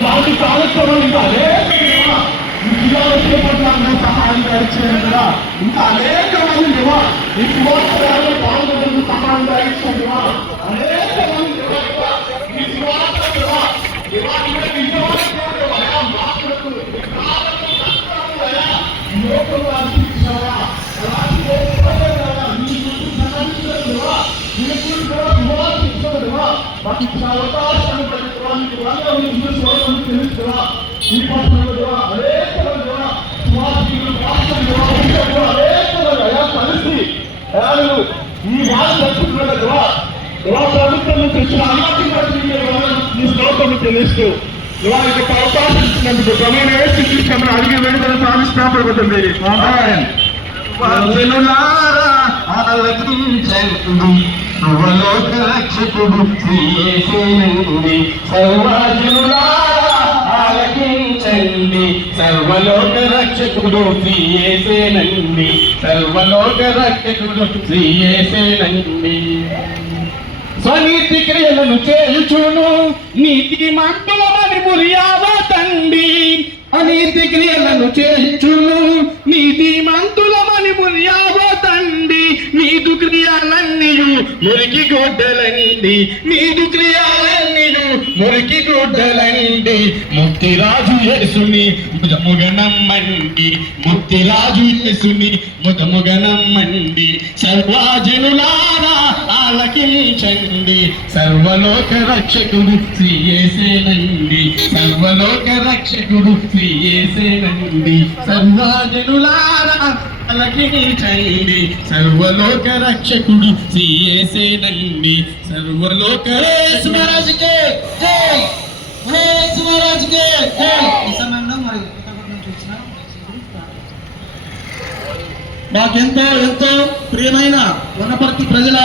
ఇలాంటి కార్యక్రమాలు ఇంకా సహాయం చేయండి కదా, ఇంకా అనేక మంది ఈ సువార్తలో పాల్గొనేందుకు సహాయం చేయించండి అనేక మంది మాకు ఇచ్చిన అవకాశాన్ని తెలుస్తున్నా ఈ పట్టణంలో అనేక కలిసి ఈ వాళ్ళు చెప్తున్నా ప్రభుత్వం నుంచి వచ్చిన ఈ శ్లోకం తెలుస్తూ ఇవాళకి అవకాశం ఇచ్చినందుకు ప్రమాణ శిక్షణ అడిగి వెనుకలు సాధిస్తాపడుతుంది. సర్వలోక రక్షకుడు శ్రీయేసేనండి, ఆలకించండి. సర్వలోక రక్షకుడు శ్రీయేసేనండి, సర్వలోక రక్షకుడు శ్రీయేసేనండి. స్వనీతి క్రియలను చేయుచును నీతి మంతులమని మురియావతండి. అనీతి క్రియలను చేయుచును నీతి మంతులమని మురియావతండి. నీదు క్రియాలన్నీయు మురికి గుడ్డలండి, నీదు క్రియాలన్నీయు మురికి గుడ్డలండి. ముక్తిరాజు యేసుని ముదముగనమ్మండి, ముక్తిరాజు యేసుని ముదముగనమ్మండి. సర్వజనులారా ఆలకించండి, సర్వలోక రక్షకుడు శ్రీయేసేనండి, సర్వలోక రక్షకుడు శ్రీయేసేనండి. సర్వజనులారా ఆలకించండి, సర్వలోక రక్షకుడు శ్రీయేసేనండి. సర్వలోక మహారాజుకే జై, మహారాజుకే జై. ఈ సమయంలో మరి చూసిన మాకెంతో ఎంతో ప్రియమైన వనపర్తి ప్రజల